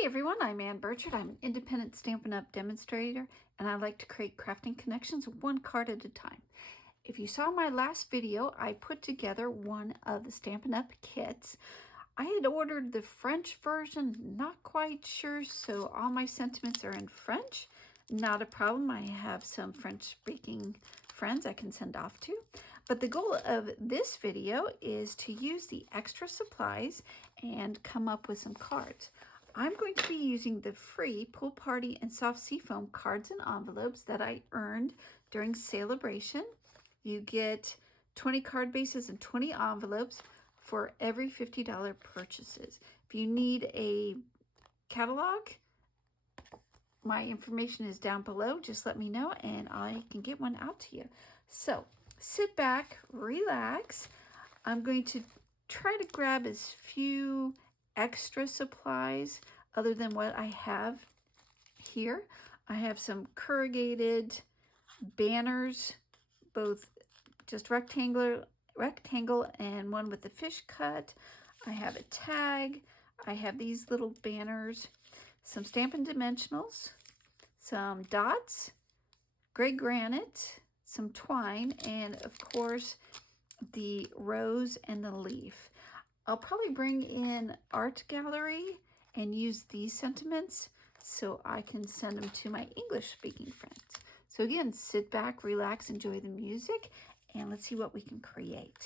Hey everyone, I'm Birchard. I'm an independent Stampin' Up! Demonstrator, and I like to create crafting connections one card at a time. If you saw my last video, I put together one of the Stampin' Up! Kits. I had ordered the French version, not quite sure, so all my sentiments are in French. Not a problem, I have some French-speaking friends I can send off to. But the goal of this video is to use the extra supplies and come up with some cards. I'm going to be using the free Pool Party and Soft Seafoam cards and envelopes that I earned during sale-a-bration. You get 20 card bases and 20 envelopes for every $50 purchases. If you need a catalog, my information is down below. Just let me know and I can get one out to you. So sit back, relax. I'm going to try to grab as few extra supplies other than what I have here. I have some corrugated banners, both just rectangle and one with the fish cut. I have a tag. I have these little banners, some Stampin' Dimensionals, some dots, gray granite, some twine, and of course the rose and the leaf. I'll probably bring in art gallery and use these sentiments so I can send them to my English-speaking friends. So again, sit back, relax, enjoy the music, and let's see what we can create.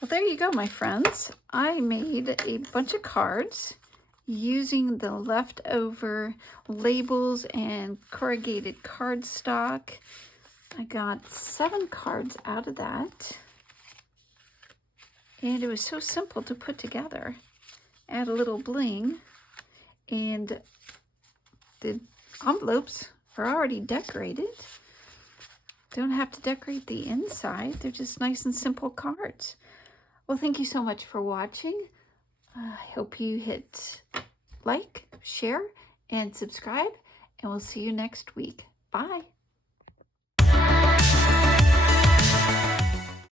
Well, there you go, my friends. I made a bunch of cards using the leftover labels and corrugated cardstock. I got 7 cards out of that. And it was so simple to put together. Add a little bling, and the envelopes are already decorated. Don't have to decorate the inside. They're just nice and simple cards. Well, thank you so much for watching. I hope you hit like, share, and subscribe, and we'll see you next week. Bye.